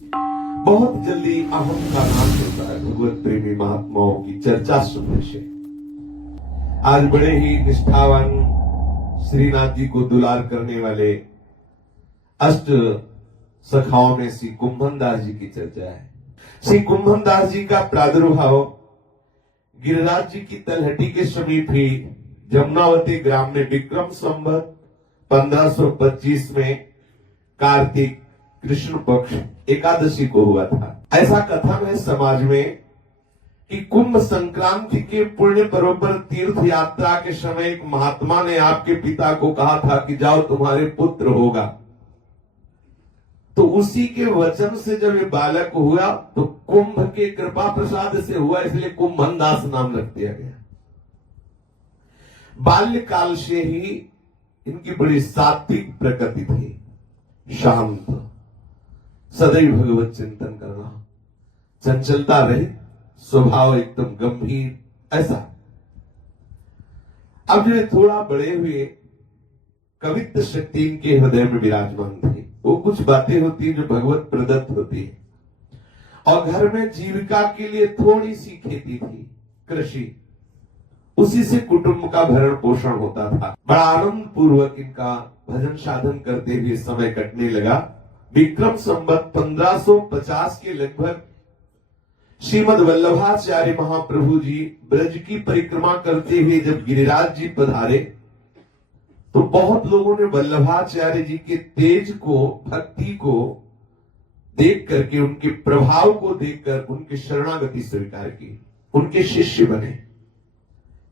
बहुत जल्दी अहम का नाश होता है भगवत प्रेमी महात्माओं की चर्चा सुनने से। आज बड़े ही निष्ठावान श्रीनाथ जी को दुलार करने वाले अष्ट सखाओं में श्री कुंभन दास जी की चर्चा है। श्री कुंभन दास जी का प्रादुर्भाव गिरिराज जी की तलहटी के समीप ही जमुनावती ग्राम में विक्रम संवत 1525 में कार्तिक कृष्ण पक्ष एकादशी को हुआ था। ऐसा कथन है समाज में कि कुंभ संक्रांति के पुण्य पर्व पर तीर्थ यात्रा के समय एक महात्मा ने आपके पिता को कहा था कि जाओ तुम्हारे पुत्र होगा। तो उसी के वचन से जब ये बालक हुआ तो कुंभ के कृपा प्रसाद से हुआ, इसलिए कुंभन दास नाम रख दिया गया। बाल्यकाल से ही इनकी बड़ी सात्विक प्रकृति थी, शांत, सदैव भगवत चिंतन करना, चंचलता रहे, स्वभाव एकदम गंभीर, ऐसा। अब जो थोड़ा बड़े हुए कवित्व शक्ति इनके हृदय में विराजमान थी। वो कुछ बातें होती हैं जो भगवत प्रदत्त होती है। और घर में जीविका के लिए थोड़ी सी खेती थी, कृषि, उसी से कुटुंब का भरण पोषण होता था। बड़ा आनंद पूर्वक इनका भजन साधन करते हुए समय कटने लगा। विक्रम संवत 1550 के लगभग श्रीमद वल्लभाचार्य महाप्रभु जी ब्रज की परिक्रमा करते हुए जब गिरिराज जी पधारे तो बहुत लोगों ने वल्लभाचार्य जी के तेज को, भक्ति को देख करके, उनके प्रभाव को देखकर उनकी शरणागति स्वीकार की, उनके शिष्य बने।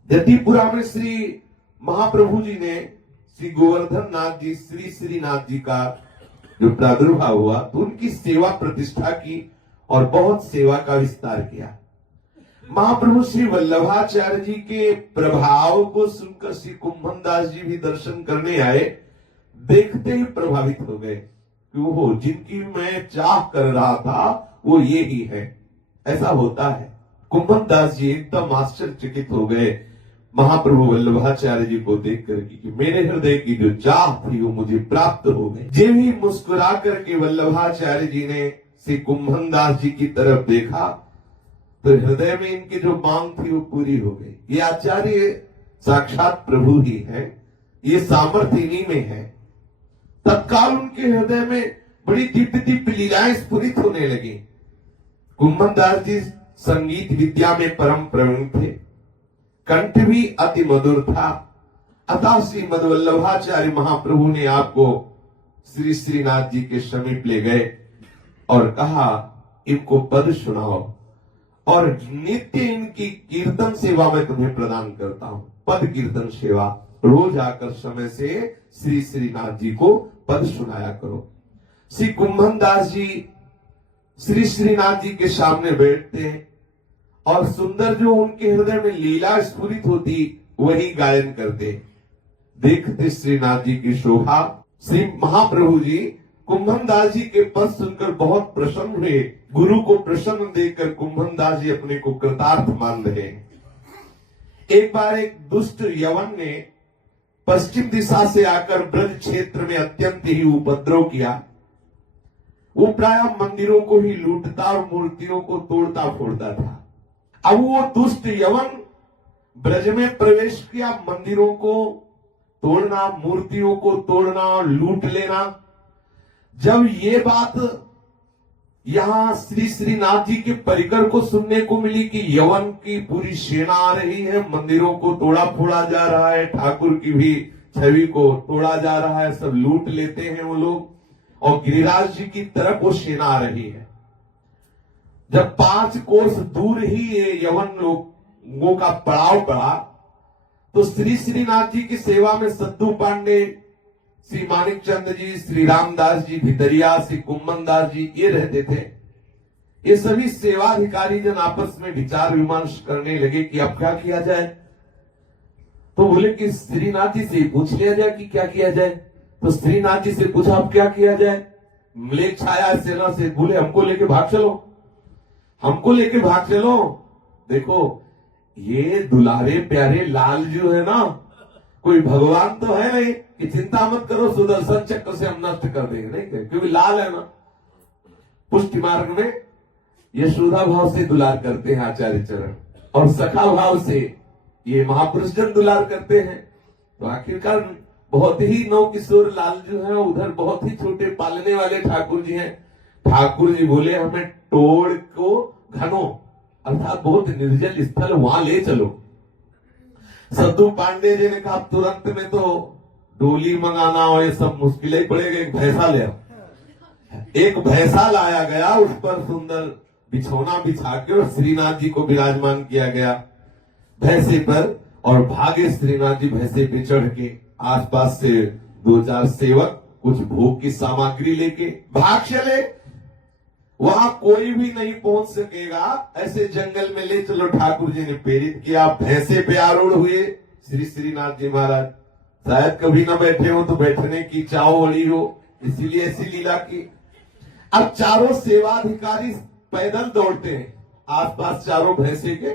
जतिपुरा में श्री महाप्रभु जी ने श्री गोवर्धन नाथ जी, श्री श्रीनाथ जी का जो प्रादुर्भाव हुआ तो उनकी सेवा प्रतिष्ठा की और बहुत सेवा का विस्तार किया। महाप्रभु श्री वल्लभाचार्य जी के प्रभाव को सुनकर श्री कुंभन दास जी भी दर्शन करने आए। देखते ही प्रभावित हो गए कि वो जिनकी मैं चाह कर रहा था वो ये ही है। ऐसा होता है। कुंभन दास जी एकदम आश्चर्यचकित हो गए महाप्रभु वल्लभाचार्य जी को देख करके कि मेरे हृदय की जो चाह थी वो मुझे प्राप्त हो गई। जे भी मुस्कुरा करके वल्लभाचार्य जी ने श्री कुंभन दास जी की तरफ देखा तो हृदय में इनकी जो मांग थी वो पूरी हो गई। ये आचार्य साक्षात प्रभु ही है, ये सामर्थ्य इन्हीं में है। तत्काल उनके हृदय में बड़ी दिव्य दिव्य लीलाएं स्फुरित होने लगी। कुंभन दास जी संगीत विद्या में परम प्रवीण थे, कंठ भी अति मधुर था। अतः श्रीमद वल्लभाचार्य महाप्रभु ने आपको श्री श्रीनाथ जी के समीप ले गए और कहा इनको पद सुनाओ और नित्य इनकी कीर्तन सेवा मैं तुम्हें प्रदान करता हूं। पद कीर्तन सेवा, रोज आकर समय से श्री श्रीनाथ जी को पद सुनाया करो। श्री कुंभन दास जी श्री श्रीनाथ जी के सामने बैठते हैं और सुंदर जो उनके हृदय में लीला स्फुरित होती वही गायन करते। देखते श्रीनाथ जी की शोभा। श्री महाप्रभु जी कुंभन दास जी के पद सुनकर बहुत प्रसन्न हुए। गुरु को प्रसन्न देखकर कुंभन दास जी अपने को कृतार्थ मान रहे। एक बार एक दुष्ट यवन ने पश्चिम दिशा से आकर ब्रज क्षेत्र में अत्यंत ही उपद्रव किया। वो प्राय मंदिरों को ही लूटता और मूर्तियों को तोड़ता फोड़ता था। अब वो दुष्ट यवन ब्रज में प्रवेश किया, मंदिरों को तोड़ना, मूर्तियों को तोड़ना, लूट लेना। जब ये बात यहां श्री श्रीनाथ जी के परिकर को सुनने को मिली कि यवन की पूरी सेना आ रही है, मंदिरों को तोड़ा फोड़ा जा रहा है, ठाकुर की भी छवि को तोड़ा जा रहा है, सब लूट लेते हैं वो लोग, और गिरिराज जी की तरफ वो सेना आ रही है। जब 5 कोस दूर ही ये यवन लोगों का पड़ाव पड़ा तो श्री श्रीनाथ जी की सेवा में सद्दू पांडे, श्री मानिक चंद जी, श्री रामदास जी भितरिया, श्री कुंभन दास जी ये रहते थे। ये सभी सेवाधिकारी जन आपस में विचार विमर्श करने लगे कि अब क्या किया जाए। तो बोले कि श्रीनाथ जी से पूछ लिया जाए कि क्या किया जाए। तो श्रीनाथ जी से पूछा अब क्या किया जाए। मलेच्छ छाया सेना से, बोले हमको लेके भाग चलो, हमको लेके भाग चलो। देखो ये दुलारे प्यारे लाल जो है ना, कोई भगवान तो है नहीं कि चिंता मत करो सुदर्शन चक्र से हम नष्ट कर देंगे, नहीं, क्योंकि लाल है ना। पुष्टि मार्ग में यशोदा भाव से दुलार करते हैं आचार्य चरण, और सखा भाव से ये महापुरुष जन दुलार करते हैं। तो आखिरकार बहुत ही नौ किशोर लाल जो है उधर बहुत ही छोटे पालने वाले ठाकुर जी हैं। ठाकुर जी बोले हमें टोड़ को घनो अर्थात बहुत निर्जल स्थल वहां ले चलो। सद्दू पांडे जी ने कहा तुरंत में तो डोली मंगाना और ये सब मुश्किल ही पड़ेगा, एक भैंसा ले आओ। एक भैंसा लाया गया, उस पर सुंदर बिछौना बिछा के और श्रीनाथ जी को विराजमान किया गया भैंसे पर, और भागे श्रीनाथ जी भैंसे पे चढ़ के। आसपास से 2-4 सेवक कुछ भोग की सामग्री लेके भाग चले। वहां कोई भी नहीं पहुंच सकेगा, ऐसे जंगल में ले चलो। ठाकुर जी ने प्रेरित किया, भैंसे पे आरूढ़ हुए श्रीनाथ जी महाराज। शायद कभी ना बैठे हो तो बैठने की चाव बड़ी हो, इसीलिए ऐसी लीला की। अब चारों सेवाधिकारी पैदल दौड़ते हैं आसपास चारों भैंसे के,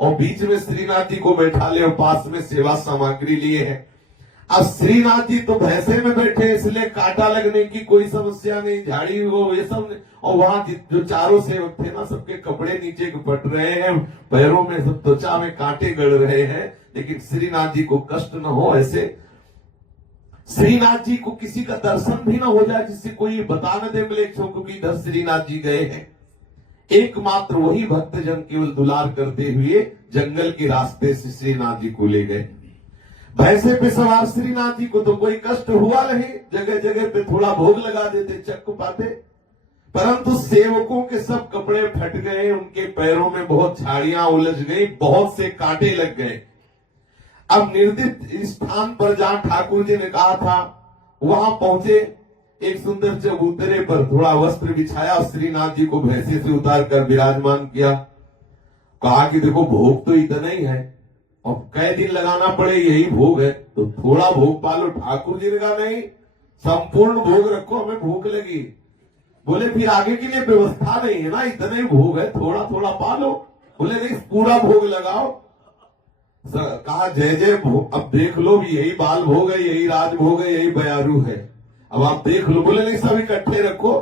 और बीच में श्रीनाथ जी को बैठा ले और पास में सेवा सामग्री लिए है। अब श्रीनाथ जी तो भैंसे में बैठे, इसलिए कांटा लगने की कोई समस्या नहीं, झाड़ी हो ये सब नहीं। और वहां जो चारों सेवक थे ना, सबके कपड़े नीचे पट रहे हैं, पैरों में सब त्वचा में कांटे गड़ रहे हैं, लेकिन श्रीनाथ जी को कष्ट न हो, ऐसे श्रीनाथ जी को किसी का दर्शन भी ना हो जाए जिससे कोई बता न दे मिले क्योंकि इधर श्रीनाथ जी गए हैं। एकमात्र वही भक्तजन केवल दुलार करते हुए जंगल के रास्ते से श्रीनाथ जी को ले गए। भैंसे पे सवार श्रीनाथ जी को तो कोई कष्ट हुआ नहीं, जगह जगह पे थोड़ा भोग लगा देते, चक्क पाते, परंतु सेवकों के सब कपड़े फट गए, उनके पैरों में बहुत झाड़ियां उलझ गई, बहुत से कांटे लग गए। अब निर्दिष्ट स्थान पर जहां ठाकुर जी ने कहा था वहां पहुंचे, एक सुंदर चबूतरे पर थोड़ा वस्त्र बिछाया और श्रीनाथ जी को भैंसे से उतार कर विराजमान किया। कहा कि देखो भोग तो इतना ही है, और कई दिन लगाना पड़े यही भोग है, तो थोड़ा भोग पालो। ठाकुर जी ने कहा नहीं, संपूर्ण भोग रखो, हमें भूख लगी। बोले फिर आगे के लिए व्यवस्था नहीं है ना, इतना ही भोग है, थोड़ा थोड़ा पालो। बोले नहीं, पूरा भोग लगाओ। कहा जय जय भोग, अब देख लो भी यही बाल भोग है, यही राज भोग है, यही बयारू है, अब आप देख लो। बोले नहीं, सब इकट्ठे रखो,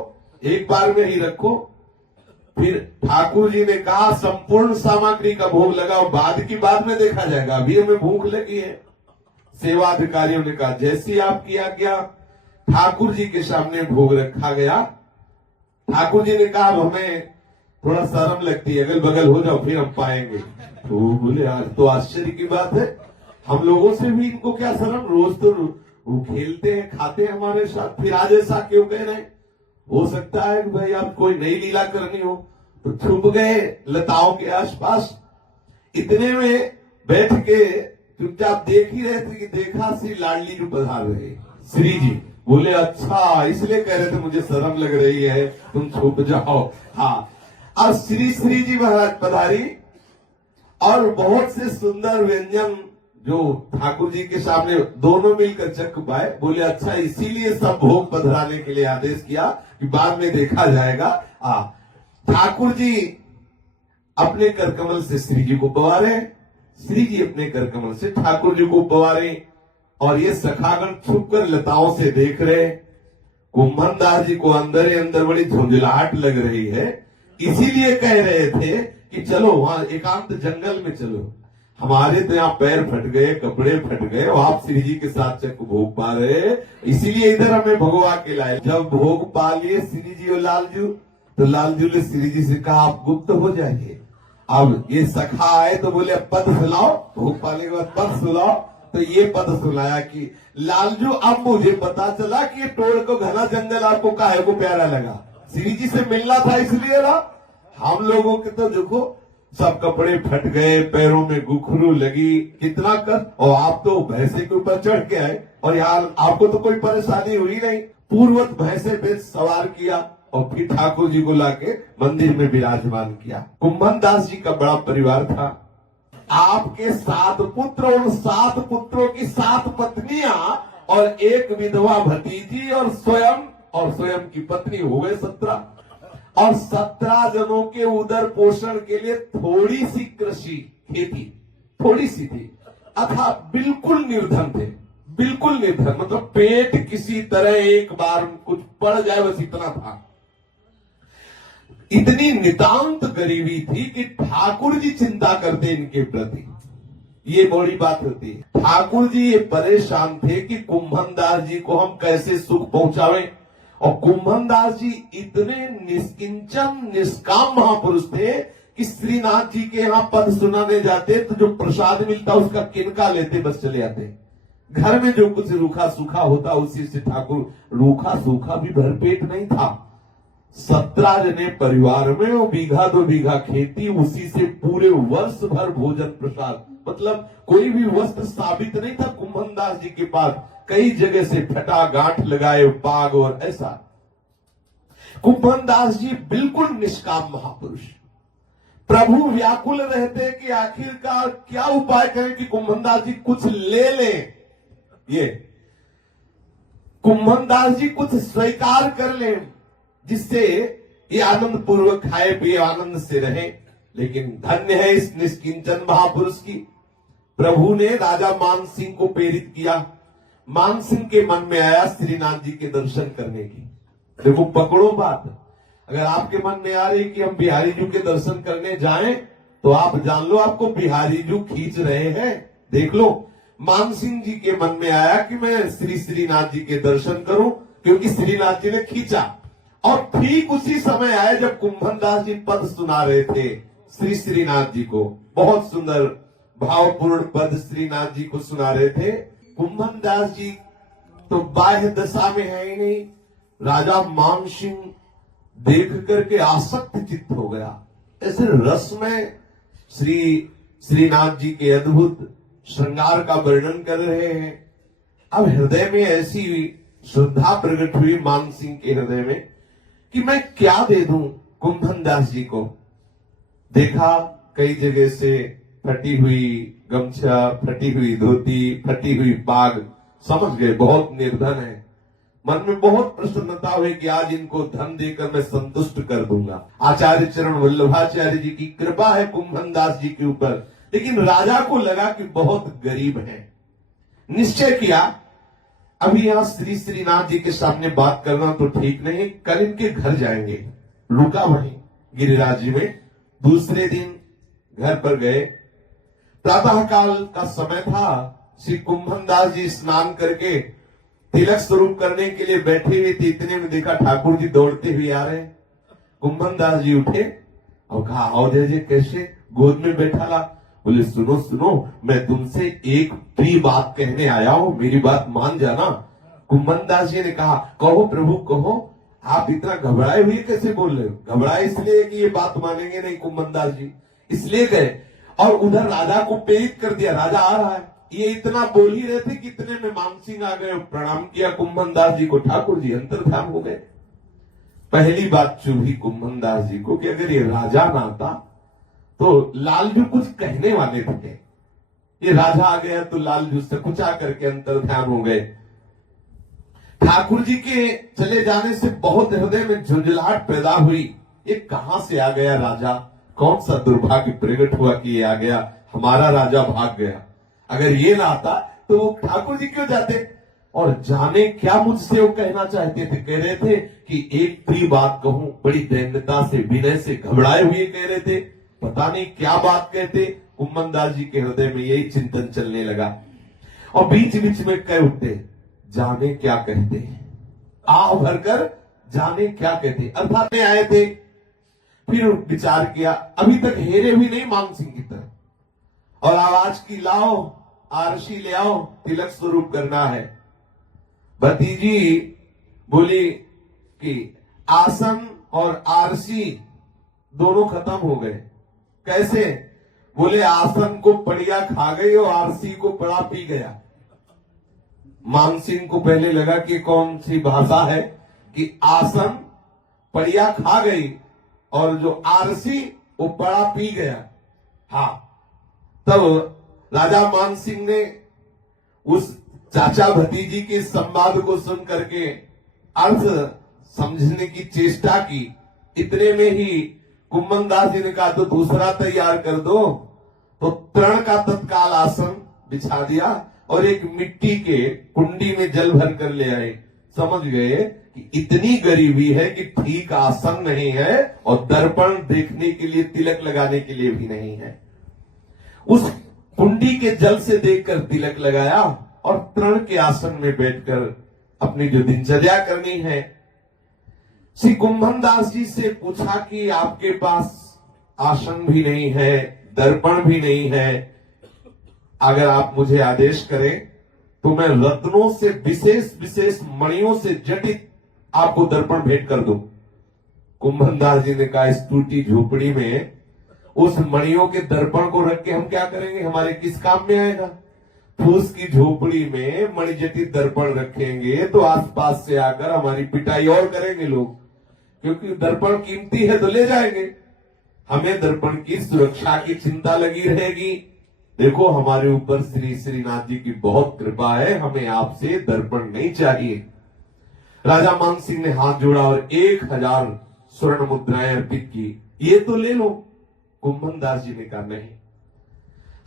एक बार में ही रखो। फिर ठाकुर जी ने कहा संपूर्ण सामग्री का भोग लगाओ, बाद में देखा जाएगा, अभी हमें भूख लगी है। सेवा अधिकारियों ने कहा जैसी आपकी आज्ञा। ठाकुर जी के सामने भोग रखा गया। ठाकुर जी ने कहा हमें थोड़ा शर्म लगती है, अगल बगल हो जाओ फिर हम पाएंगे। तो बोले आज तो आश्चर्य की बात है, हम लोगों से भी इनको क्या शर्म, रोज तो वो खेलते हैं खाते हैं हमारे साथ, फिर आज ऐसा क्यों कह रहे हैं। हो सकता है कि भाई आप कोई नई लीला करनी हो, तो छुप गए लताओं के आसपास। इतने में बैठ के चुपचाप देख ही रहे थे कि देखा श्री लाडली जी पधार रहे। श्री जी बोले अच्छा इसलिए कह रहे थे मुझे शर्म लग रही है, तुम छुप जाओ। हाँ, और श्री जी महाराज पधारी और बहुत से सुंदर व्यंजन जो ठाकुर जी के सामने दोनों मिलकर चख पाए। बोले अच्छा इसीलिए सब भोग पधराने के लिए आदेश किया कि बाद में देखा जाएगा। ठाकुर जी अपने करकमल से श्री जी को पवारे, श्री जी अपने करकमल से ठाकुर जी को पवारे, और ये सखागण छुपकर लताओं से देख रहे। कुंभन दास जी को अंदर ही अंदर बड़ी झुंझलाहट लग रही है, इसीलिए कह रहे थे कि चलो वहां एकांत जंगल में चलो। हमारे तो यहाँ पैर फट गए, कपड़े फट गए, और आप श्री जी के साथ चक भोग पा रहे, इसीलिए इधर हमें भगवा के लाए। जब भोग पा लिए श्री जी और लालजू, तो लालजू ने श्री जी से कहा आप गुप्त हो जाइए। अब ये सखा आए तो बोले अब पद सुनाओ, भोग पाने के बाद पद सुनाओ। तो ये पद सुनाया कि लालजू अब मुझे पता चला कि ये टोड़ को घना जंगल आपको काहे को प्यारा लगा। श्री जी से मिलना था इसलिए ना, हम लोगों के तो देखो सब कपड़े फट गए, पैरों में गुखरू लगी, कितना कर, और आप तो भैंसे के ऊपर चढ़ के आए, और यहाँ आपको तो कोई परेशानी हुई नहीं। पूर्वत भैंसे पे सवार किया और फिर ठाकुर जी को लाके मंदिर में विराजमान किया। कुंभन दास जी का बड़ा परिवार था। आपके 7 पुत्र और 7 पुत्रों की 7 पत्नियां और एक विधवा भतीजी और स्वयं की पत्नी, हो गए 17। और 17 जनों के उदर पोषण के लिए थोड़ी सी कृषि खेती थोड़ी सी थी, अथा बिल्कुल निर्धन थे, बिल्कुल निर्धन, मतलब पेट किसी तरह एक बार कुछ पड़ जाए बस इतना था। इतनी नितांत गरीबी थी कि ठाकुर जी चिंता करते इनके प्रति। ये बड़ी बात होती है। ठाकुर जी ये परेशान थे कि कुंभन दास जी को हम कैसे सुख पहुंचावें, और कुंभन दास जी इतने निष्किंचन निष्काम महापुरुष थे कि श्रीनाथ जी के यहाँ पद सुनाने जाते तो जो प्रसाद मिलता उसका किनका लेते, बस चले आते। घर में जो कुछ रूखा सूखा होता उसी से ठाकुर, रूखा सूखा भी भरपेट नहीं था। 17 जने परिवार में वो बीघा 2 बीघा खेती, उसी से पूरे वर्ष भर भोजन प्रसाद, मतलब कोई भी वस्त्र साबित नहीं था कुंभन दास जी के पास। कई जगह से फटा गांठ लगाए पाग और ऐसा। कुंभन दास जी बिल्कुल निष्काम महापुरुष। प्रभु व्याकुल रहते कि आखिरकार क्या उपाय करें कि कुंभन दास जी कुछ ले लें, ये कुंभन दास जी कुछ स्वीकार कर लें जिससे ये आनंद पूर्वक खाए पिए आनंद से रहे। लेकिन धन्य है इस निष्किंचन महापुरुष की। प्रभु ने राजा मान सिंह को प्रेरित किया। मान सिंह के मन में आया श्रीनाथ जी के दर्शन करने की। देखो पकड़ो बात, अगर आपके मन में आ रही कि हम बिहारी जी के दर्शन करने जाएं तो आप जान लो आपको बिहारी जी खींच रहे हैं। देख लो, मान सिंह जी के मन में आया कि मैं श्रीनाथ जी के दर्शन करूं, क्योंकि श्रीनाथ जी ने खींचा। और ठीक उसी समय आया जब कुंभन दास जी पद सुना रहे थे श्रीनाथ जी को। बहुत सुंदर भावपूर्ण पद श्रीनाथ जी को सुना रहे थे। कुंभन दास जी तो बाह्य दशा में है ही नहीं। राजा मान सिंह देख करके आसक्त चित्त हो गया। ऐसे रस में श्रीनाथ जी के अद्भुत श्रृंगार का वर्णन कर रहे हैं। अब हृदय में ऐसी श्रद्धा प्रकट हुई मान सिंह के हृदय में कि मैं क्या दे दूं कुंभन दास जी को। देखा कई जगह से फटी हुई गमछा, फटी हुई धोती, फटी हुई पाग, समझ गए बहुत निर्धन है। मन में बहुत प्रसन्नता हुई कि आज इनको धन देकर मैं संतुष्ट कर दूंगा। आचार्य चरण वल्लभाचार्य जी की कृपा है कुंभन दास जी के ऊपर। लेकिन राजा को लगा कि बहुत गरीब है। निश्चय किया अभी यहां श्रीनाथ जी के सामने बात करना तो ठीक नहीं, कल इनके घर जाएंगे। रुका वहीं गिरिराज जी में। दूसरे दिन घर पर गए। प्रातः काल का समय था। श्री कुंभन दास जी स्नान करके तिलक स्वरूप करने के लिए बैठे हुए थे। इतने में देखा ठाकुर जी दौड़ते हुए आ रहे। कुंभन दास जी उठे और कहा, आओ जय जय, कैसे? गोद में बैठा ला। बोले, सुनो सुनो, मैं तुमसे एक प्रिय बात कहने आया हूं, मेरी बात मान जाना। कुंभन दास जी ने कहा, कहो प्रभु कहो। आप इतना घबराए हुए कैसे बोल रहे हो? घबराए इसलिए कि ये बात मानेंगे नहीं कुंभन दास जी, इसलिए गए। और उधर राजा को प्रेरित कर दिया। राजा आ रहा है। ये इतना बोल ही रहे थे कि इतने में मान सिंह आ गए। प्रणाम किया कुंभन दास जी को। ठाकुर जी अंतर्ध्यान हो गए। पहली बात चुभी कुंभन दास जी को कि अगर ये राजा ना आता तो लालजू कुछ कहने वाले थे। ये राजा आ गया तो लालजू से कुछ आकर के अंतर्ध्यान हो गए। ठाकुर जी के चले जाने से बहुत हृदय में झुंझलाहट पैदा हुई। ये कहां से आ गया राजा? कौन सा दुर्भाग्य प्रकट हुआ कि ये आ गया, हमारा राजा भाग गया। अगर ये ना आता तो वो ठाकुर जी क्यों जाते? और जाने क्या मुझसे वो कहना चाहते थे। कह रहे थे कि एक प्रिय बात कहूं। बड़ी दैन्यता से, विनय से, घबराए हुए कह रहे थे। पता नहीं क्या बात कहते। कुंभन दास जी के हृदय में यही चिंतन चलने लगा। और बीच बीच में कह उठते, जाने क्या कहते, आह भरकर जाने क्या कहते। अर्थात में आए थे। फिर विचार किया, अभी तक हेरे भी नहीं मान सिंह की तरह, और आवाज की लाओ, आरसी ले आओ, तिलक स्वरूप करना है। भतीजी बोली कि आसन और आरसी दोनों खत्म हो गए। कैसे? बोले आसन को पड़िया खा गई और आरसी को पड़ा पी गया। मान सिंह को पहले लगा कि कौन सी भाषा है कि आसन पड़िया खा गई और जो आरसी वो पड़ा पी गया। हाँ, तब राजा मान सिंह ने उस चाचा भतीजी के संवाद को सुन करके अर्थ समझने की चेष्टा की। इतने में ही कुंभन दास जी ने कहा, तो दूसरा तैयार कर दो। तो तृण का तत्काल आसन बिछा दिया और एक मिट्टी के कुंडी में जल भर कर ले आए। समझ गए कि इतनी गरीबी है कि ठीक आसन नहीं है और दर्पण देखने के लिए, तिलक लगाने के लिए भी नहीं है। उस कुंडी के जल से देखकर तिलक लगाया और तृण के आसन में बैठकर अपनी जो दिनचर्या करनी है। श्री कुंभन दास जी से पूछा कि आपके पास आसन भी नहीं है, दर्पण भी नहीं है, अगर आप मुझे आदेश करें तो मैं रत्नों से, विशेष विशेष मणियों से जटित आपको दर्पण भेंट कर दूं। कुंभन दास जी ने कहा, इस टूटी झोपड़ी में उस मणियों के दर्पण को रख के हम क्या करेंगे, हमारे किस काम में आएगा। फूस की झोपड़ी में मणिजटित दर्पण रखेंगे तो आसपास से आकर हमारी पिटाई और करेंगे लोग, क्योंकि दर्पण कीमती है तो ले जाएंगे। हमें दर्पण की सुरक्षा की चिंता लगी रहेगी। देखो, हमारे ऊपर श्री श्रीनाथ जी की बहुत कृपा है, हमें आपसे दर्पण नहीं चाहिए। राजा मान सिंह ने हाथ जोड़ा और 1000 स्वर्ण मुद्राएं अर्पित की, ये तो ले लो। कुंभन दास जी ने कहा, नहीं,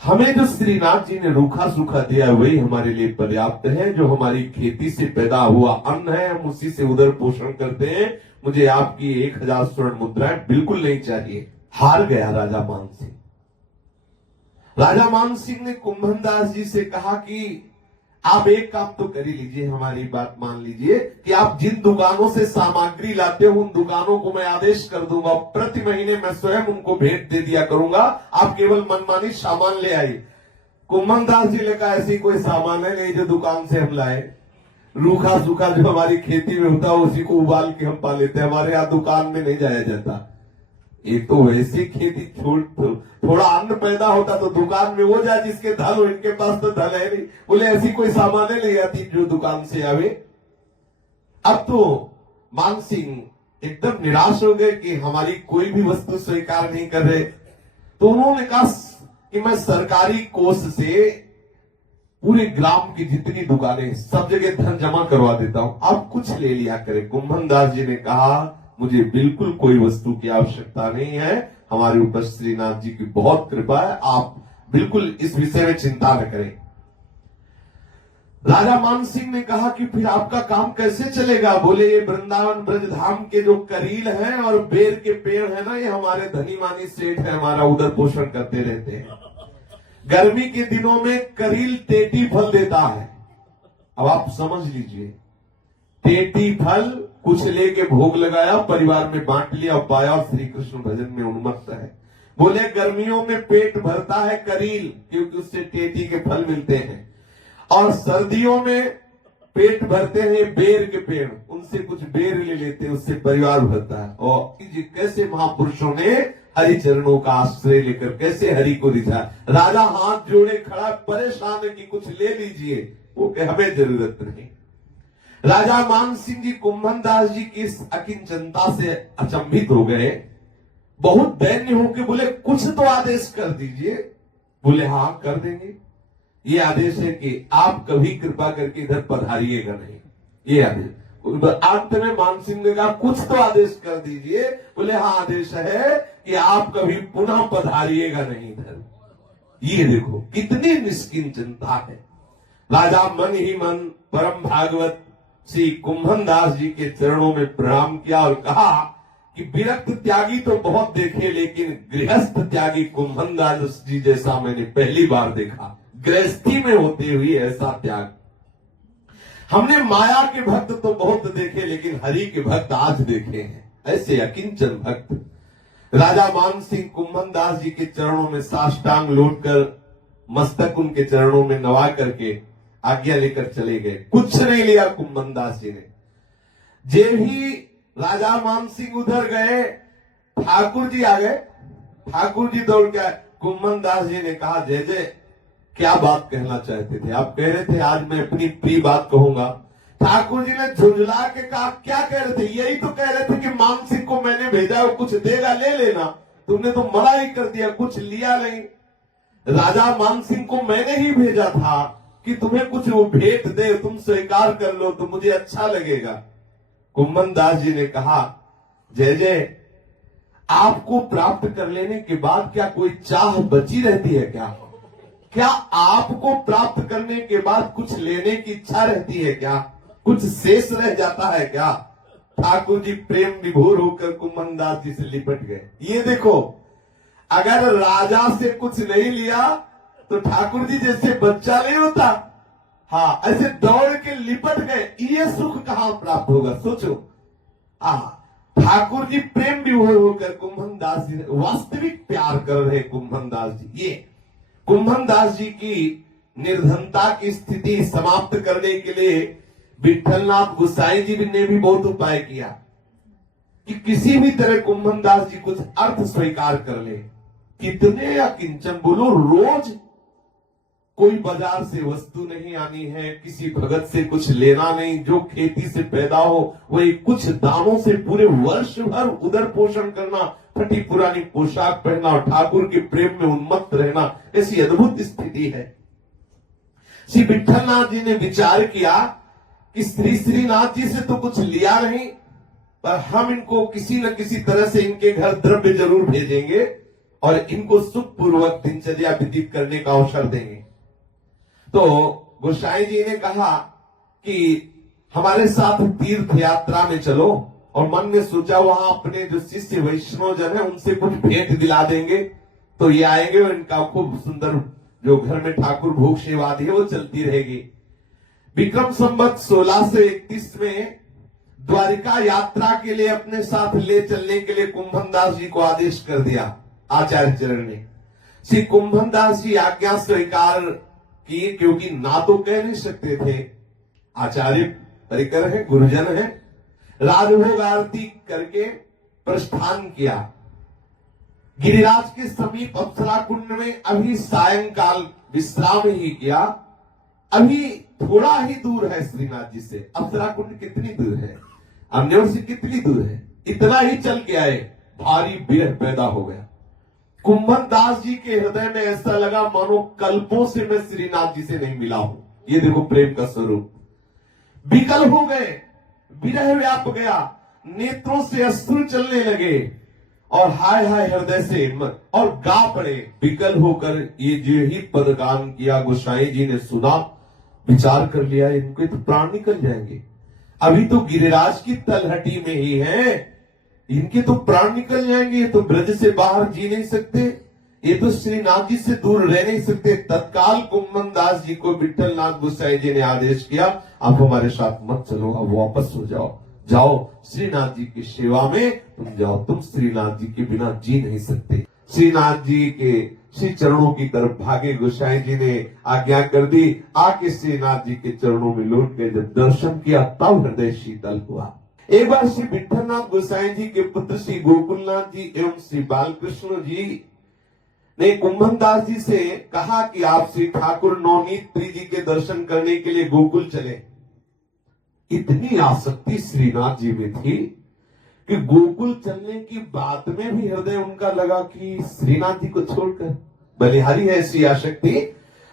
हमें जो श्रीनाथ जी ने रूखा सूखा दिया वही हमारे लिए पर्याप्त है। जो हमारी खेती से पैदा हुआ अन्न है, हम उसी से उदर पोषण करते हैं। मुझे आपकी 1000 स्वर्ण मुद्राएं बिल्कुल नहीं चाहिए। हार गया राजा मान सिंह। राजा मान सिंह ने कुंभन दास जी से कहा कि आप एक काम तो कर ही लीजिए, हमारी बात मान लीजिए कि आप जिन दुकानों से सामग्री लाते हो उन दुकानों को मैं आदेश कर दूंगा, प्रति महीने मैं स्वयं उनको भेंट दे दिया करूंगा, आप केवल मनमानी सामान ले आइए। कुंभन दास जी ने कहा, ऐसी कोई सामान है नहीं जो दुकान से हम लाए। रूखा सूखा जो हमारी खेती में होता है उसी को उबाल के हम पा लेते हैं, हमारे यहाँ दुकान में नहीं जाया जाता। एक तो वैसी खेती थोड़ा अन्न पैदा होता तो दुकान में वो जाए जिसके धन हो, इनके पास तो धन है नहीं। बोले ऐसी कोई सामान नहीं आती जो दुकान से आवे। अब तो मान सिंह एकदम निराश हो गए कि हमारी कोई भी वस्तु स्वीकार नहीं कर रहे। तो उन्होंने कहा कि मैं सरकारी कोष से पूरे ग्राम की जितनी दुकानें सब जगह धन जमा करवा देता हूं, आप कुछ ले लिया करें। कुंभन दास जी ने कहा, मुझे बिल्कुल कोई वस्तु की आवश्यकता नहीं है, हमारे ऊपर श्रीनाथ जी की बहुत कृपा है, आप बिल्कुल इस विषय में चिंता न करें। राजा मान सिंह ने कहा कि फिर आपका काम कैसे चलेगा। बोले, ये वृंदावन ब्रजधाम के जो करील हैं और बेर के पेड़ है ना, ये हमारे धनी मानी सेठ है, हमारा उदर पोषण करते रहते हैं। गर्मी के दिनों में करील टेटी फल देता है। अब आप समझ लीजिए, टेटी फल कुछ लेके भोग लगाया, परिवार में बांट लिया और पाया और श्री कृष्ण भजन में उन्मत्त है। बोले, गर्मियों में पेट भरता है करील, क्योंकि उससे टेटी के फल मिलते हैं, और सर्दियों में पेट भरते हैं बेर के पेड़, उनसे कुछ बेर ले लेते हैं, उससे परिवार भरता है। और कैसे महापुरुषों ने हरि चरणों का आश्रय लेकर कैसे हरि को रिझा। राजा हाथ जोड़े खड़ा, परेशान है कि कुछ ले लीजिए, वो कहे हमें जरूरत नहीं। राजा मान सिंह जी कुंभन दास जी की इस अकिंचनता से अचंभित हो गए, बहुत दैन्य होकर बोले, कुछ तो आदेश कर दीजिए। बोले, हाँ कर देंगे। ये आदेश है कि आप कभी कृपा करके इधर पधारिएगा नहीं, ये आदेश। अंत में मान सिंह ने कहा, कुछ तो आदेश कर दीजिए। बोले, हाँ आदेश है कि आप कभी पुनः पधारिएगा नहीं इधर। ये देखो कितनी निष्किंचनता है। राजा मन ही मन परम भागवत श्री कुंभन दास जी के चरणों में प्रणाम किया और कहा कि विरक्त त्यागी तो बहुत देखे, लेकिन गृहस्थ त्यागी कुंभन दास जी जैसा मैंने पहली बार देखा। गृहस्थी में होते हुए ऐसा त्याग। हमने माया के भक्त तो बहुत देखे, लेकिन हरि के भक्त आज देखे हैं, ऐसे अकिंचन भक्त। राजा मान सिंह कुंभन दास जी के चरणों में साष्टांग लौटकर मस्तक उनके चरणों में नवा करके आज्ञा लेकर चले गए। कुछ नहीं लिया कुंभन दास जी ने। जे ही राजा मान सिंह उधर गए, ठाकुर जी आ गए। ठाकुर जी दौड़ के कुंभन दास जी ने कहा, जय जय, क्या बात कहना चाहते थे? आप कह रहे थे आज मैं अपनी प्रिय बात कहूंगा। ठाकुर जी ने झुंझला के कहा, क्या कह रहे थे? यही तो कह रहे थे कि मान सिंह को मैंने भेजा है, कुछ देगा ले लेना, तुमने तो मना ही कर दिया, कुछ लिया नहीं। राजा मान सिंह को मैंने ही भेजा था कि तुम्हें कुछ वो भेंट दे, तुम स्वीकार कर लो तो मुझे अच्छा लगेगा। कुंभन दास जी ने कहा, जय जय, आपको प्राप्त कर लेने के बाद क्या कोई चाह बची रहती है क्या? क्या आपको प्राप्त करने के बाद कुछ लेने की इच्छा रहती है क्या? कुछ शेष रह जाता है क्या? ठाकुर जी प्रेम विभोर होकर कुंभन दास जी से लिपट गए। ये देखो, अगर राजा से कुछ नहीं लिया तो ठाकुर जी जैसे बच्चा नहीं होता, हाँ, ऐसे दौड़ के लिपट गए। ये सुख कहां प्राप्त होगा, सोचो। हाँ, ठाकुर जी प्रेम विभोर होकर कुंभन दास जी वास्तविक प्यार कर रहे कुंभन दास जी। ये कुंभन दास जी की निर्धनता की स्थिति समाप्त करने के लिए विठलनाथ गोसाई जी ने भी बहुत उपाय किया कि किसी भी तरह कुंभन दास जी कुछ अर्थ स्वीकार कर ले। कितने या किंचन बोलो, रोज कोई बाजार से वस्तु नहीं आनी है, किसी भगत से कुछ लेना नहीं, जो खेती से पैदा हो वही कुछ दामों से पूरे वर्ष भर उदर पोषण करना, फटी पुरानी पोशाक पहनना और ठाकुर के प्रेम में उन्मत्त रहना, ऐसी अद्भुत स्थिति है। श्री विठलनाथ जी ने विचार किया कि श्री श्रीनाथ जी से तो कुछ लिया नहीं, पर हम इनको किसी न किसी तरह से इनके घर द्रव्य जरूर भेजेंगे और इनको सुखपूर्वक दिनचर्या व्यतीत करने का अवसर देंगे। तो गोसाई जी ने कहा कि हमारे साथ तीर्थ यात्रा में चलो, और मन में सोचा वहां अपने जो शिष्य वैष्णव जन है उनसे कुछ भेंट दिला देंगे तो ये आएंगे और इनका खूब सुंदर जो घर में ठाकुर भोग सेवा आदि है वो चलती रहेगी। विक्रम संवत 1631 में द्वारिका यात्रा के लिए अपने साथ ले चलने के लिए कुंभन दास जी को आदेश कर दिया आचार्य चरण ने। श्री कुंभन दास जी आज्ञा स्वीकार किए, क्योंकि ना तो कह नहीं सकते थे, आचार्य परिकर है, गुरुजन है। राजभोग आरती करके प्रस्थान किया। गिरिराज के समीप अप्सरा कुंड में अभी सायंकाल विश्राम ही किया। अभी थोड़ा ही दूर है श्रीनाथ जी से, अप्सरा कुंड कितनी दूर है, अमनेर से कितनी दूर है, इतना ही चल के आए, भारी विरह पैदा हो गया। कुंभन दास जी के हृदय में ऐसा लगा मानो कल्पों से मैं श्रीनाथ जी से नहीं मिला हूं। ये देखो प्रेम का स्वरूप। विकल हो गए, विरह व्याप गया, नेत्रों से अश्रु चलने लगे और हाय हाय हृदय से और गा पड़े। विकल होकर ये जो ही पद गान किया, गोसाई जी ने सुना, विचार कर लिया इनके तो प्राण निकल जाएंगे, अभी तो गिरिराज की तलहटी में ही है, इनके तो प्राण निकल जाएंगे, ये तो ब्रज से बाहर जी नहीं सकते, ये तो श्रीनाथ जी से दूर रह नहीं सकते। तत्काल कुंभन दास जी को विठलनाथ गोसाई जी ने आदेश किया, आप हमारे साथ मत चलो, अब वापस हो जाओ, जाओ श्रीनाथ जी की सेवा में तुम जाओ, तुम श्रीनाथ जी के बिना जी नहीं सकते। श्रीनाथ जी के श्री चरणों की तरफ भागे। गोसाई जी ने आज्ञा कर दी, आके श्रीनाथ जी के चरणों में लौट गए। जब दर्शन किया तब हृदय शीतल हुआ। एक बार श्री विठलनाथ गोसाई जी के पुत्र श्री गोकुलनाथ जी एवं श्री बालकृष्ण जी ने कुंभन दास जी से कहा कि आप श्री ठाकुर नवनीत प्री जी के दर्शन करने के लिए गोकुल चले। इतनी आसक्ति श्रीनाथ जी में थी कि गोकुल चलने की बात में भी हृदय उनका लगा कि श्रीनाथ जी को छोड़कर, बलिहारी है ऐसी आसक्ति।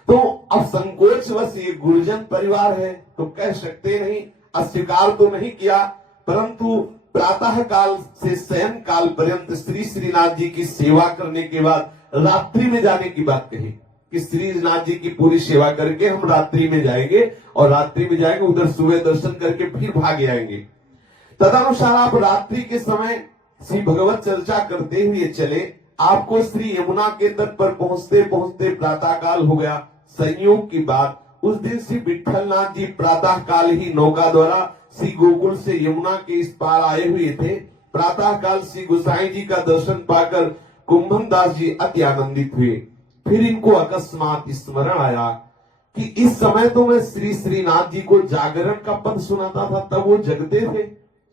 तो अब संकोचवश ये गुरुजन परिवार है तो कह सकते नहीं, अस्वीकार तो नहीं किया, परंतु प्रातः काल से शयन काल पर्यंत श्री श्रीनाथ जी की सेवा करने के बाद रात्रि में जाने की बात कही कि श्रीनाथ जी की पूरी सेवा करके हम रात्रि में जाएंगे, और रात्रि में जाएंगे उधर सुबह दर्शन करके फिर भाग आएंगे। तदनुसार आप रात्रि के समय श्री भगवत चर्चा करते हुए चले। आपको श्री यमुना के तट पर पहुंचते पहुंचते प्रातः काल हो गया। संयोग की बात, उस दिन श्री विठलनाथ जी प्रातः काल ही नौका द्वारा श्री गोकुल से यमुना के इस पार आए हुए थे। प्रातः काल श्री गोसाई जी का दर्शन पाकर कुंभन दास जी अति आनंदित हुए। फिर इनको अकस्मात स्मरण आया कि इस समय तो मैं श्री श्रीनाथ जी को जागरण का पद सुनाता था, तब वो जगते थे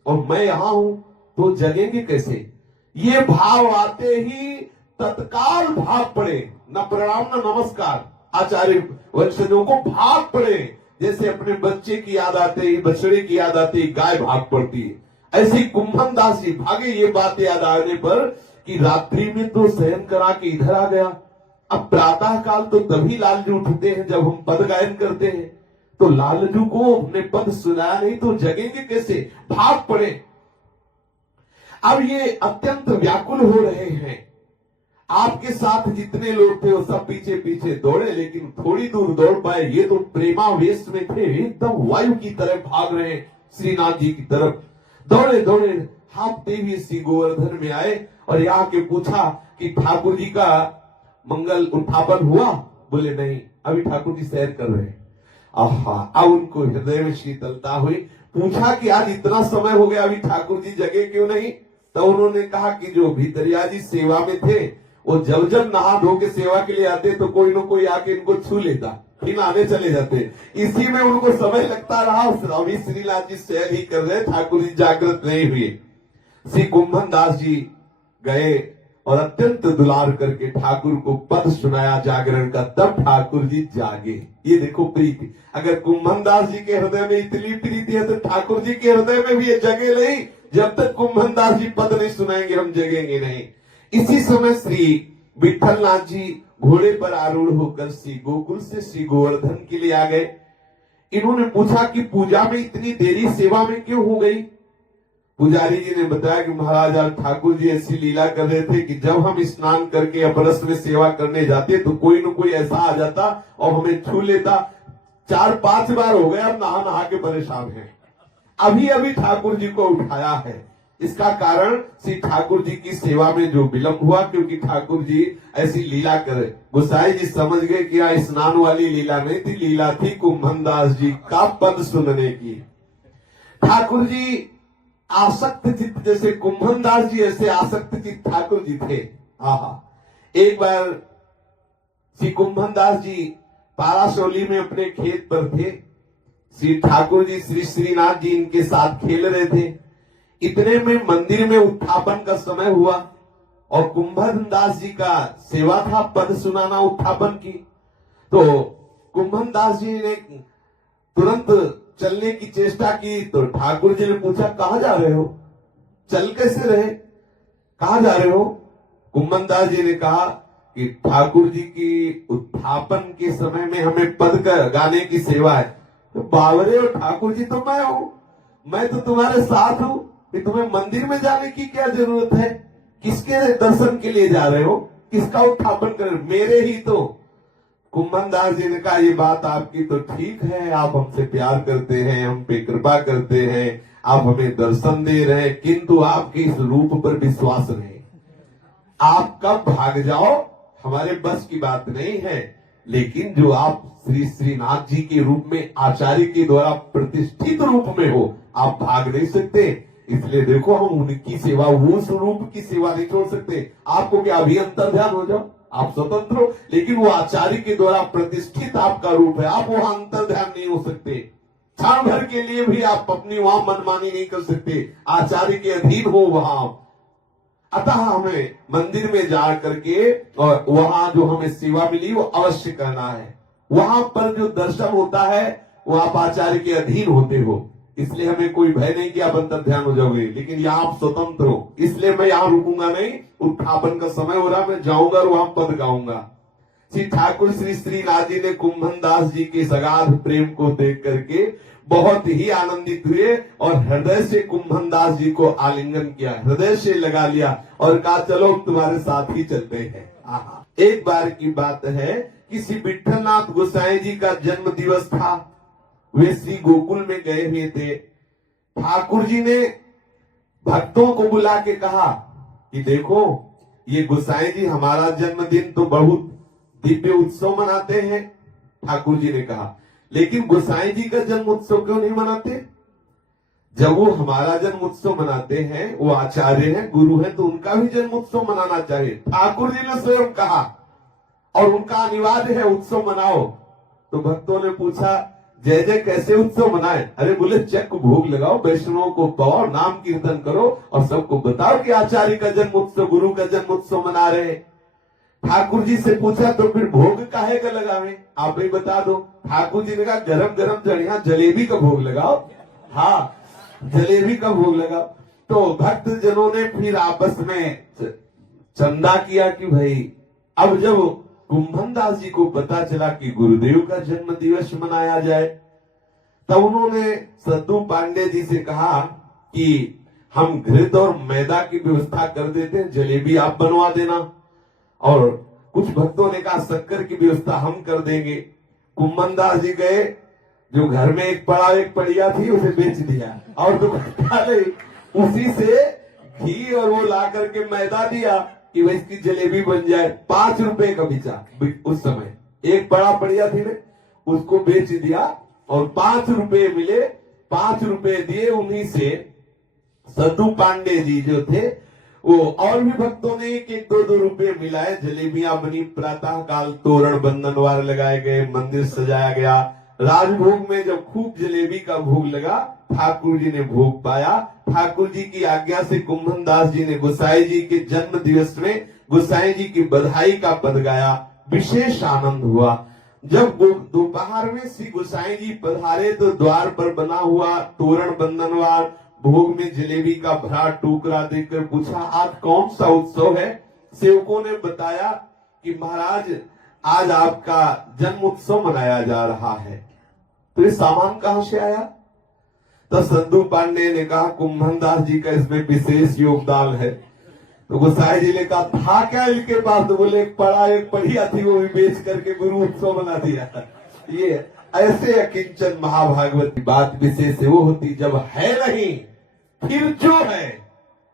और मैं यहां हूं तो जगेंगे कैसे। ये भाव आते ही तत्काल भाग पड़े, न प्रणाम न नमस्कार। आचार्य वंशजों को भाग पड़े, जैसे अपने बच्चे की याद आते ही, बछड़े की याद आती ही गाय भाग पड़ती है, ऐसे ही कुंभन दास जी भागे। ये बात याद आने पर कि रात्रि में तो शयन करा के इधर आ गया, अब प्रातः काल तो तभी लालजू उठते हैं जब हम पद गायन करते हैं, तो लालजू को अपने पद सुनाया नहीं तो जगेंगे कैसे, भाग पड़े। अब ये अत्यंत व्याकुल हो रहे हैं। आपके साथ जितने लोग थे वो सब पीछे पीछे दौड़े, लेकिन थोड़ी दूर दौड़ पाए। ये तो प्रेमावेश में थे, एकदम वायु की तरह भाग रहे श्रीनाथ जी की तरफ। दौड़े दौड़े हाँफते हुए श्री गोवर्धन में आए और यहाँ के पूछा कि ठाकुर जी का मंगल उत्थापन हुआ? बोले नहीं, अभी ठाकुर जी सैर कर रहे हैं। आहा, अब उनको हृदय में शीतलता हुई। पूछा कि आज इतना समय हो गया, अभी ठाकुर जी जगे क्यों नहीं? तो उन्होंने कहा कि जो भीतरिया जी सेवा में थे, वो जब जब नहा धो के सेवा के लिए आते तो कोई न कोई आके इनको छू लेता, फिर आने चले जाते। इसी में उनको समय लगता रहा। अभी श्रीनाथ जी सैर ही कर रहे, ठाकुर जी जागृत नहीं हुए। श्री कुंभन दास जी गए और अत्यंत दुलार करके ठाकुर को पद सुनाया जागरण का, तब ठाकुर जी जागे। ये देखो प्रीति, अगर कुंभन दास जी के हृदय में इतनी प्रीति है तो ठाकुर जी के हृदय में भी ये जगे नहीं। जब तक कुंभन दास जी पद नहीं सुनाएंगे हम जगेंगे नहीं। इसी समय श्री विठलनाथ जी घोड़े पर आरूढ़ होकर श्री गोकुल से श्री गोवर्धन के लिए आ गए। इन्होंने पूछा कि पूजा में इतनी देरी सेवा में क्यों हो गई? पुजारी जी ने बताया कि महाराज आज ठाकुर जी ऐसी लीला कर रहे थे कि जब हम स्नान करके अपरस में सेवा करने जाते तो कोई न कोई ऐसा आ जाता और हमें छू लेता। 4-5 बार हो गए, अब नहा नहा के परेशान हैं। अभी अभी ठाकुर जी को उठाया है। इसका कारण श्री ठाकुर जी की सेवा में जो विलंब हुआ, क्योंकि ठाकुर जी ऐसी लीला करे। गोसाई जी समझ गए कि यहाँ स्नान वाली लीला नहीं थी, लीला थी कुंभन दास जी का पद सुनने की। ठाकुर जी आसक्त चित्त, जैसे कुंभन दास जी ऐसे आसक्त चित्त ठाकुर जी थे। आहा, एक बार श्री कुंभन दास जी पारासोली में अपने खेत पर थे। श्री ठाकुर जी श्री श्रीनाथ जी इनके साथ खेल रहे थे। इतने में मंदिर में उत्थापन का समय हुआ और कुंभन दास जी का सेवा था पद सुनाना उत्थापन की। तो कुंभन दास जी ने तुरंत चलने की चेष्टा की तो ठाकुर जी ने पूछा कहां जा रहे हो? चल कैसे रहे? कहां जा रहे हो? कुंभन दास जी ने कहा कि ठाकुर जी की उत्थापन के समय में हमें पद का गाने की सेवा है। तो बावरे हो, ठाकुर जी तो मैं हूं, मैं तो तुम्हारे साथ हूं, कि तुम्हें मंदिर में जाने की क्या जरूरत है? किसके दर्शन के लिए जा रहे हो? किसका उत्थापन कर? मेरे ही तो। कुंभन दास जी ने कहा ये बात आपकी तो ठीक है, आप हमसे प्यार करते हैं, हम पे कृपा करते हैं, आप हमें दर्शन दे रहे हैं, किंतु आपके इस रूप पर विश्वास नहीं। आप कब भाग जाओ हमारे बस की बात नहीं है, लेकिन जो आप श्री श्रीनाथ जी के रूप में आचार्य के द्वारा प्रतिष्ठित रूप में हो, आप भाग नहीं सकते। इसलिए देखो हम उनकी सेवा, उस रूप की सेवा नहीं छोड़ सकते। आपको क्या अभी अंतर ध्यान हो जाओ, आप स्वतंत्र हो, लेकिन वो आचार्य के द्वारा प्रतिष्ठित आपका रूप है, आप वहां अंतर ध्यान नहीं हो सकते। क्षण भर के लिए भी आप अपनी वहां मनमानी नहीं कर सकते, आचार्य के अधीन हो वहां। अतः हमें मंदिर में जा करके और वहां जो हमें सेवा मिली वो अवश्य करना है। वहां पर जो दर्शन होता है वो आप आचार्य के अधीन होते हो, इसलिए हमें कोई भय नहीं कि आप अंतर ध्यान हो जाओगे। लेकिन यहाँ आप स्वतंत्र हो, इसलिए मैं यहाँ रुकूंगा नहीं। उत्थापन का समय हो रहा, मैं जाऊंगा और वहां पद गाऊंगा। श्री ठाकुर श्री श्रीनाथ जी ने कुंभन दास जी के सगाध प्रेम को देख करके बहुत ही आनंदित हुए और हृदय से कुंभन दास जी को आलिंगन किया, हृदय से लगा लिया और कहा चलो हम तुम्हारे साथ ही चलते हैं। आहा, एक बार की बात है कि श्री विठलनाथ गोसाई जी का जन्म दिवस था। वे श्री गोकुल में गए हुए थे। ठाकुर जी ने भक्तों को बुला के कहा कि देखो ये गोसाई जी हमारा जन्मदिन तो बहुत दिव्य उत्सव मनाते हैं। ठाकुर जी ने कहा लेकिन गोसाई जी का जन्म उत्सव क्यों नहीं मनाते? जब वो हमारा जन्म उत्सव मनाते हैं, वो आचार्य हैं, गुरु हैं, तो उनका भी जन्म उत्सव मनाना चाहिए। ठाकुर जी ने स्वयं कहा और उनका अनिवार्य है उत्सव मनाओ। तो भक्तों ने पूछा जय जय कैसे उत्सव मनाए? अरे बोले चक भोग लगाओ, वैष्णवों को पाओ, नाम कीर्तन करो और सबको बताओ कि आचार्य का जन्म उत्सव, गुरु का जन्म उत्सव मना रहे। ठाकुर जी से पूछा तो फिर भोग काहे का लगावे, आप ही बता दो। ठाकुर जी ने कहा गरम गरम जड़िया जलेबी का भोग लगाओ। हाँ, जलेबी का भोग लगाओ। तो भक्त जनों ने फिर आपस में चंदा किया कि भाई अब जब कुंभन दास जी को पता चला कि गुरुदेव का जन्म दिवस मनाया जाए, तब उन्होंने सद्दू पांडे जी से कहा कि हम घृत और मैदा की व्यवस्था कर देते हैं, जलेबी आप बनवा देना। और कुछ भक्तों ने कहा शक्कर की व्यवस्था हम कर देंगे। कुंभन दास जी गए, जो घर में एक पड़ा एक पड़िया थी उसे बेच दिया और दुकान डाले उसी से घी और वो ला करके मैदा दिया कि वह इसकी जलेबी बन जाए। 5 रुपए का बिचा उस समय, एक बड़ा बढ़िया थी रे, उसको बेच दिया और 5 रुपए मिले। 5 रुपए दिए, उन्हीं से सद्दू पांडे जी जो थे वो और भी भक्तों ने 1-1, 2-2 रुपए मिलाए। जलेबियां बनी, प्रातः काल तोरण बंधनवार लगाए गए, मंदिर सजाया गया। राजभोग में जब खूब जलेबी का भोग लगा, ठाकुर जी ने भोग पाया। ठाकुर जी की आज्ञा से कुंभन दास जी ने गोसाई जी के जन्म दिवस में गोसाई जी की बधाई का पद गाया। विशेष आनंद हुआ। जब दोपहर में श्री गोसाई जी पधारे तो द्वार पर बना हुआ तोरण बंधनवार भोग में जलेबी का भरा टोकरा देकर पूछा, आज कौन सा उत्सव है? सेवकों ने बताया कि महाराज आज आपका जन्म उत्सव मनाया जा रहा है। तो ये सामान कहां से आया? तो सद्दू पांडे ने कहा कुंभन दास जी का इसमें विशेष योगदान है। तो गोसाई जी ने कहा था क्या इनके पास? तो बोले एक बढ़िया थी, वो भी बेच करके गुरु उत्सव बना दिया। ये ऐसे अकिंचन महाभागवत की बात विशेष है वो होती जब है नहीं, फिर जो है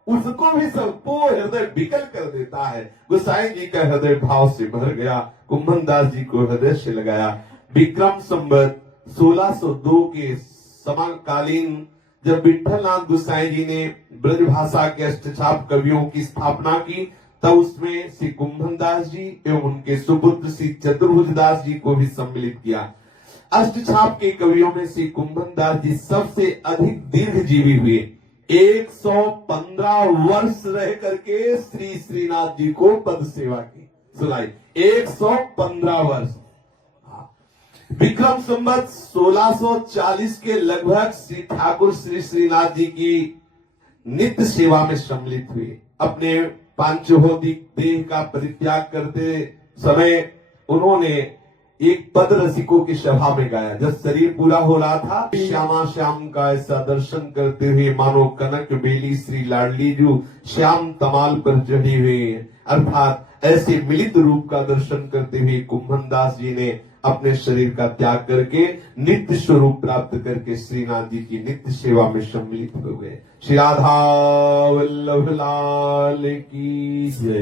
उसको भी सबको हृदय विकल कर देता है। गोसाई जी का हृदय भाव से भर गया, कुंभन दास जी को हृदय से लगाया। विक्रम संवत 1602 के समकालीन जब विठलनाथ गोसाई जी ने ब्रज भाषा के अष्टछाप कवियों की स्थापना की, तब उसमें श्री कुंभन दास जी एवं उनके सुपुत्र श्री चतुर्भुज दास जी को भी सम्मिलित किया। अष्टछाप के कवियों में श्री कुंभन दास जी सबसे अधिक दीर्घजीवी हुए। 115 वर्ष रह करके श्री श्रीनाथ जी को पद सेवा की। सुनाई 115 वर्ष। विक्रम संवत 1640 के लगभग श्री ठाकुर श्री श्रीनाथ जी की नित्य सेवा में सम्मिलित हुए। अपने पांचभौतिक देह का परित्याग करते समय उन्होंने एक पद रसिकों की सभा में गाया। जब शरीर पूरा हो रहा था, श्यामा श्याम का ऐसा दर्शन करते हुए मानो कनक बेली श्री लाडली जो श्याम तमाल पर चढ़ी हुई, अर्थात ऐसे मिलित रूप का दर्शन करते हुए कुंभन दास जी ने अपने शरीर का त्याग करके नित्य स्वरूप प्राप्त करके श्रीनाथ जी की नित्य सेवा में सम्मिलित हो गए। श्री राधा वल्लभ लाल की जय।